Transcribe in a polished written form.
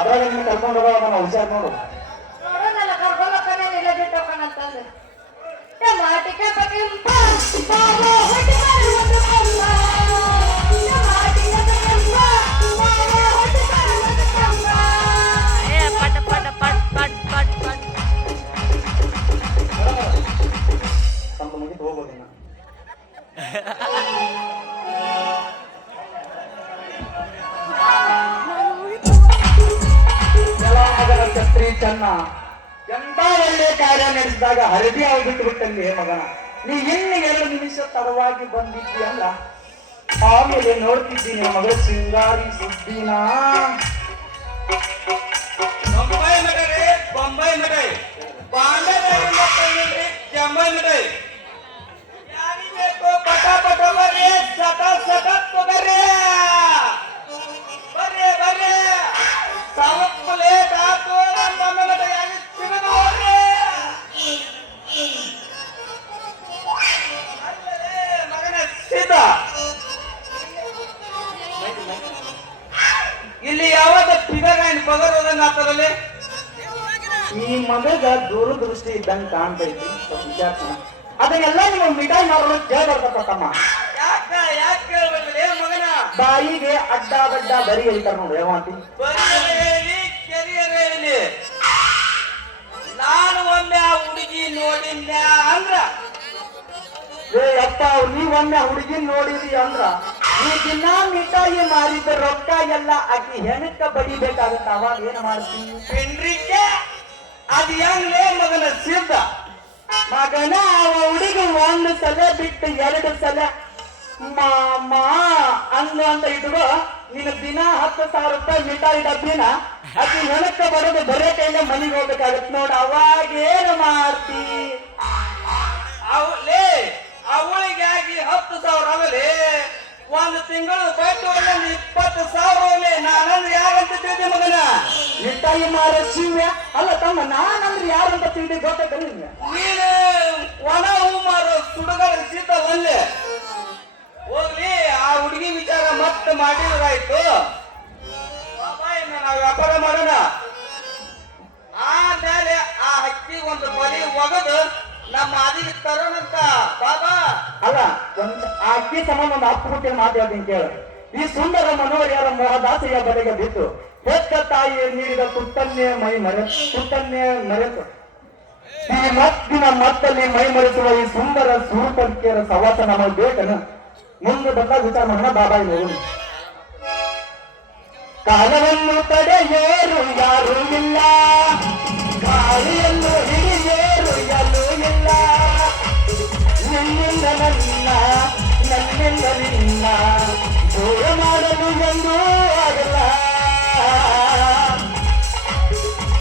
ಅದ್ರಾಗ ನಿನ್ನ ಕರ್ಕೊಂಡು ಹೋಗೋವಾಗ ನಾವು ಹುಷಾರ್ ನೋಡು. ನೋಡೋಣಲ್ಲ ಕರ್ಕೊಳ್ಳೋಕನೇ ಇಲ್ಲ ಬಿಟ್ಟು ಹೋಗೋಣಂತಂದ್ರೆ ಟಮಾಟಿಕ ಪಕೆಂಪ ಬಾಬಾ ಹೊಟ್ಟೆ ಮಾಡುವುದು ಕಂಬ ಟಮಾಟಿಕ ಪಕೆಂಪ ಬಾಬಾ ಹೊಟ್ಟೆ ಮಾಡುವುದು ಕಂಬ ಏ ಪಟ ಪಟ ಪಟ್ ಪಟ್ ಪಟ್ ಪಟ್ ತಮ್ಮ ಮುಗಿದು ಹೋಗೋದು ಇನ್ನ. ಮಗನ ಛತ್ರಿ ಚೆನ್ನ ಎಂತ ಒಳ್ಳೆ ಕಾರ್ಯ ನಡೆಸಿದಾಗ ಹರದಿ ಆಗ್ಬಿಟ್ಟು ಬಿಟ್ಟಲ್ಲಿ ಮಗನ. ನೀ ಇನ್ನು 2 ನಿಮಿಷ ತಡವಾಗಿ ಬಂದಿದ್ದಿ ಅಲ್ಲ, ಆಮೇಲೆ ನೋಡ್ತಿದ್ದೀನಿ ಮಗ ಸಿಂಗಾರಿ ಸುದ್ದಿನ. ಬೊಂಬೈ ನಗರಿ ಬೊಂಬೈ ನಗರಿ ಬಾಂಬೆ ಜಂಬೈ ನಗರಿ ಯಾರಿಗೆ ಬೇಕು ಪಟ ಪಟ ಬರ್ರಿ ಸಟ ಸಟ ತೊಗರಿ ಬರ್ರಿ ಬರ್ರಿ ಸಾವತ್ ಲೇಟ್ ಆತು ನಮ್ಮ ಮನೆ ಯಾಕೆ ಸಿಗದು ಹೋಗ್ರಿ ಅಲ್ಲೇ ಮಗನ ಸೀತಾ ಇಲ್ಲಿ ಯಾವಾಗ ಫಿಗರ್ ಆಯ್ತು ಪಗರ್ ಹೋದಂಗ ಆಗ್ತದಲ್ಲಿ ಈ ಮಗಗ ದೂರದೃಷ್ಟಿ ಇದ್ದಂಗೆ ಕಾಣ್ತೈತಿ. ಸ್ವಲ್ಪ ವಿಚಾರಿಸೋಣ. ಅದನ್ನೆಲ್ಲ ನೀವು ಮಿಠಾಯಿ ಮಾಡೋದು ಕೇಳ್ಬಾರ್ದಪ್ಪ ತಮ್ಮ. ಯಾಕೆ ಕೇಳ್ಬೇಕಲ್ಲ ಮಗನ ಬಾಯಿಗೆ ಅಡ್ಡ ಬಡ್ಡ ಬರಿ ಹೇಳ್ತಾರ ನೋಡಿ ಯಾವಂತಿ. ಹೇಳಿ ಕೆರಿಯರ್ ಹೇಳಿ ನಾನು ಒಮ್ಮೆ ಆ ಹುಡುಗಿ ನೋಡಿದ್ನ ಅಂದ್ರ ಏ ಅಪ್ಪ ನೀವೊಮ್ಮೆ ಹುಡುಗಿ ನೋಡಿದ್ರಿ ಅಂದ್ರ ಈ ದಿನ ಮಿಠಾಯಿ ಮಾರಿದ ರೊಕ್ಕ ಎಲ್ಲ ಆಕಿ ಹೆಣಕ್ಕ ಬಡಿಬೇಕಾಗತ್ತ. ಅವಾಗ ಏನ್ ಮಾಡ್ತೀವಿ? ಪೆಂಡ್ರಿಕೆ ಅದ್ ಹೆಂಗ್ಲೇ ಮಗನ ಸಿದ್ಧ ಮಗನ ಅವ ಹುಡುಗಿ 1 ಸಲ ಬಿಟ್ಟು 2 ಸಲ ಮಾಮ ಅಂದು ಅಂತ ಇಟ್ಕೋ. ನೀನು ದಿನ 10,000 ರೂಪಾಯಿ ಮಿಠಾಯಿ ಡಬ್ಬಿನ ಆಕಿ ಹೆಣಕ್ಕ ಬರೋದು ಬರೇ ಕೈಯಿಂದ ಮನೆಗೆ ಹೋಗ್ಬೇಕಾಗತ್ ನೋಡ. ಅವಾಗ ಏನ್ ಮಾಡ್ತಿ? ಅವಳೇ ಅವಳಿಗೆ ಆಗಿ 10,000 ಆಗಲಿ 1 ತಿಂಗಳು ಬಟ್ಟು 20,000 ನಾನಂದ್ರೆ ಯಾರಂತ ತಿಳಿದೆ ಮಗನ ಮಿಠಾಯಿ ಮಾರ ಶಿವ್ಯ ಅಲ್ಲ ತಮ್ಮ. ನಾನಂದ್ರೆ ಯಾರಂತ ತಿಳಿ ಗೊತ್ತಾಗಲ್ಲ ನಿಮ್ಗೆ. ನೀನು ಒಣ ಹೂ ಮಾರೋ ಸುಡುಗಾರ ಸಿದ್ಧ ಒಲ್ಲೆ ಹೋಗ್ಲಿ. ಆ ಹುಡುಗಿ ವಿಚಾರ ಮತ್ತೆ ಮಾಡಿದ್ರಾಯ್ತು. ನಾವು ವ್ಯಾಪಾರ ಮಾಡೋಣ. ಆಮೇಲೆ ಆ ಹಕ್ಕಿ ಒಂದು ಬಲಿ ಒಗದು ನಮ್ಮ ಆದಿಗೆ ತರೋಣಂತ ಬಾಬಾ. ಅಲ್ಲ ಒಂದ್ ಆ ಅಕ್ಕಿ ಸಂಬಂಧ ಒಂದು ಅಪ್ಪುಗುಟ್ಟಿನ ಮಾತು ಹೇಳ್ತೀನಿ ಕೇಳು. ಈ ಸುಂದರ ಮನೋಹರಿಯರ ಮೋಹದಾಸೆಯ ಬಲೆಗೆ ಬಿದ್ದು ಹೆತ್ತ ತಾಯಿ ನೀಡಿದ ತುತ್ತನ್ನೇ ಮರೆತು ಈ ಮತ್ತಿನ ಮತ್ತಲ್ಲಿ ಮೈ ಮರೆಸುವ ಈ ಸುಂದರ ಸ್ವರೂಪಕ್ಕಿಯರ ಸವಾಸ ನಮಗೆ ಬೇಕನ. ಮುಂದೆ ಬಂದಾಗ ವಿಚಾರ ಮಾಡೋಣ. ಬಾಬಾ ಇಲ್ಲಿ ಕಾಲವನ್ನು ತಡೆಯೋರು ಯಾರು ಇಲ್ಲ, ಗಾಳಿಯನ್ನು ಹಿಡಿಯೋರು ಎಲ್ಲೂ ಇಲ್ಲ. ನಿನ್ನಿಂದ ನನ್ನ ನನ್ನಿಂದ ನಿನ್ನ ದೂರ ಮಾಡಲು